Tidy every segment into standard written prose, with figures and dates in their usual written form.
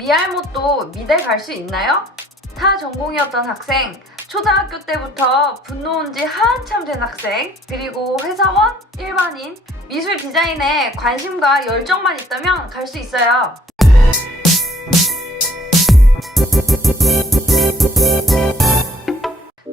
미알못도 미대 갈 수 있나요? 타 전공이었던 학생, 초등학교 때부터 분노 온 지 한참 된 학생, 그리고 회사원, 일반인, 미술 디자인에 관심과 열정만 있다면 갈 수 있어요.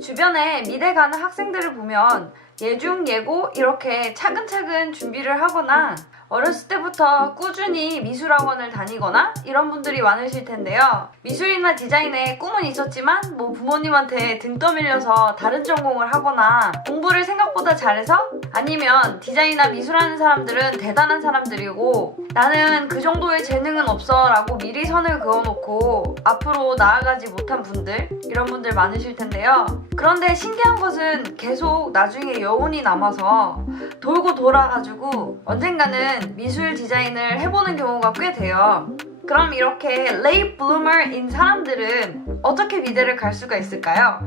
주변에 미대 가는 학생들을 보면 예중, 예고 이렇게 차근차근 준비를 하거나 어렸을 때부터 꾸준히 미술학원을 다니거나 이런 분들이 많으실 텐데요. 미술이나 디자인에 꿈은 있었지만 부모님한테 등 떠밀려서 다른 전공을 하거나 공부를 생각보다 잘해서, 아니면 디자인이나 미술하는 사람들은 대단한 사람들이고 나는 그 정도의 재능은 없어 라고 미리 선을 그어놓고 앞으로 나아가지 못한 분들, 이런 분들 많으실 텐데요. 그런데 신기한 것은 계속 나중에 여운이 남아서 돌고 돌아가지고 언젠가는 미술 디자인을 해보는 경우가 꽤 돼요. 그럼 이렇게 late bloomer인 사람들은 어떻게 미대를 갈 수가 있을까요?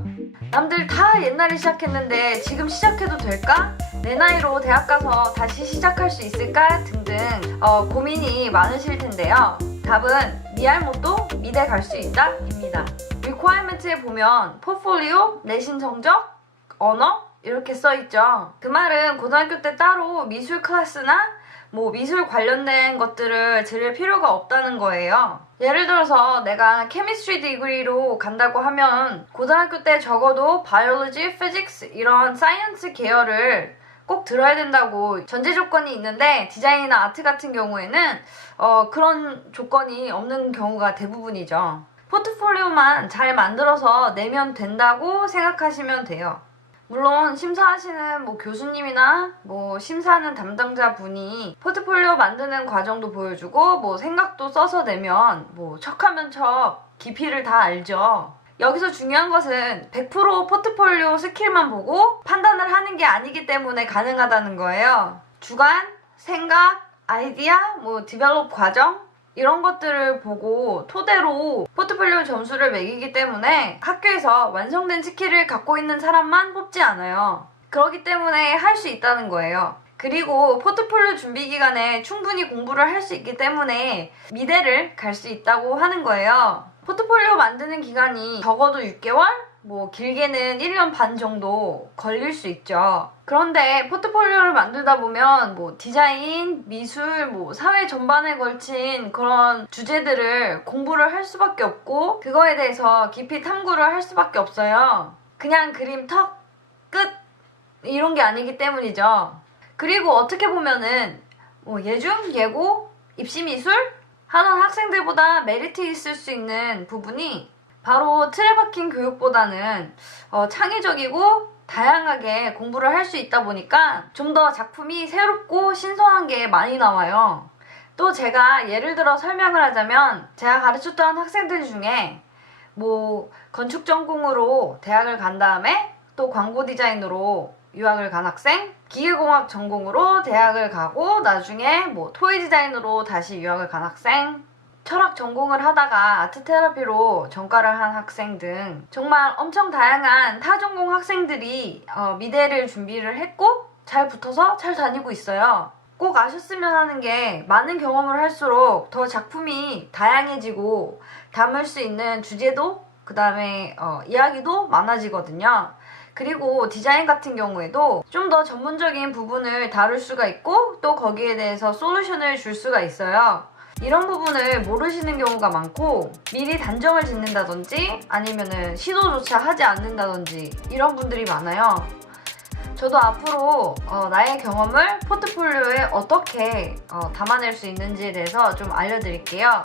남들 다 옛날에 시작했는데 지금 시작해도 될까? 내 나이로 대학 가서 다시 시작할 수 있을까? 등등 고민이 많으실 텐데요. 답은 미알못도 미대 갈 수 있다 입니다. requirement에 보면 포트폴리오, 내신 성적, 언어 이렇게 써있죠. 그 말은 고등학교 때 따로 미술 클래스나 미술 관련된 것들을 들을 필요가 없다는 거예요. 예를 들어서 내가 케미스트리 디그리로 간다고 하면 고등학교 때 적어도 바이올로지, 피직스 이런 사이언스 계열을 꼭 들어야 된다고 전제 조건이 있는데, 디자인이나 아트 같은 경우에는 그런 조건이 없는 경우가 대부분이죠. 포트폴리오만 잘 만들어서 내면 된다고 생각하시면 돼요. 물론 심사하시는 교수님이나 심사하는 담당자분이 포트폴리오 만드는 과정도 보여주고 생각도 써서 내면 척하면 척 깊이를 다 알죠. 여기서 중요한 것은 100% 포트폴리오 스킬만 보고 판단을 하는 게 아니기 때문에 가능하다는 거예요. 주관, 생각, 아이디어, 디벨롭 과정 이런 것들을 보고 토대로 포트폴리오 점수를 매기기 때문에 학교에서 완성된 스킬을 갖고 있는 사람만 뽑지 않아요. 그렇기 때문에 할 수 있다는 거예요. 그리고 포트폴리오 준비 기간에 충분히 공부를 할 수 있기 때문에 미대를 갈 수 있다고 하는 거예요. 포트폴리오 만드는 기간이 적어도 6개월? 길게는 1년 반 정도 걸릴 수 있죠. 그런데 포트폴리오를 만들다 보면 디자인, 미술, 사회 전반에 걸친 그런 주제들을 공부를 할 수밖에 없고 그거에 대해서 깊이 탐구를 할 수밖에 없어요. 그냥 그림 턱, 끝! 이런 게 아니기 때문이죠. 그리고 어떻게 보면은 예중, 예고, 입시미술 하는 학생들보다 메리트 있을 수 있는 부분이 바로 틀에 박힌 교육보다는 창의적이고 다양하게 공부를 할 수 있다 보니까 좀 더 작품이 새롭고 신선한 게 많이 나와요. 또 제가 예를 들어 설명을 하자면, 제가 가르쳤던 학생들 중에 건축 전공으로 대학을 간 다음에 또 광고 디자인으로 유학을 간 학생, 기계공학 전공으로 대학을 가고 나중에 토이 디자인으로 다시 유학을 간 학생, 철학 전공을 하다가 아트 테라피로 전과를 한 학생 등 정말 엄청 다양한 타전공 학생들이 미대를 준비를 했고 잘 붙어서 잘 다니고 있어요. 꼭 아셨으면 하는 게, 많은 경험을 할수록 더 작품이 다양해지고 담을 수 있는 주제도 그 다음에 이야기도 많아지거든요. 그리고 디자인 같은 경우에도 좀 더 전문적인 부분을 다룰 수가 있고 또 거기에 대해서 솔루션을 줄 수가 있어요. 이런 부분을 모르시는 경우가 많고 미리 단정을 짓는다든지 아니면은 시도조차 하지 않는다든지 이런 분들이 많아요. 저도 앞으로 나의 경험을 포트폴리오에 어떻게 담아낼 수 있는지에 대해서 좀 알려드릴게요.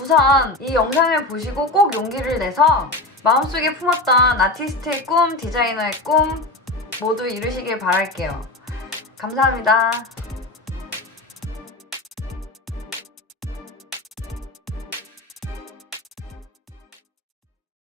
우선 이 영상을 보시고 꼭 용기를 내서 마음속에 품었던 아티스트의 꿈, 디자이너의 꿈 모두 이루시길 바랄게요. 감사합니다.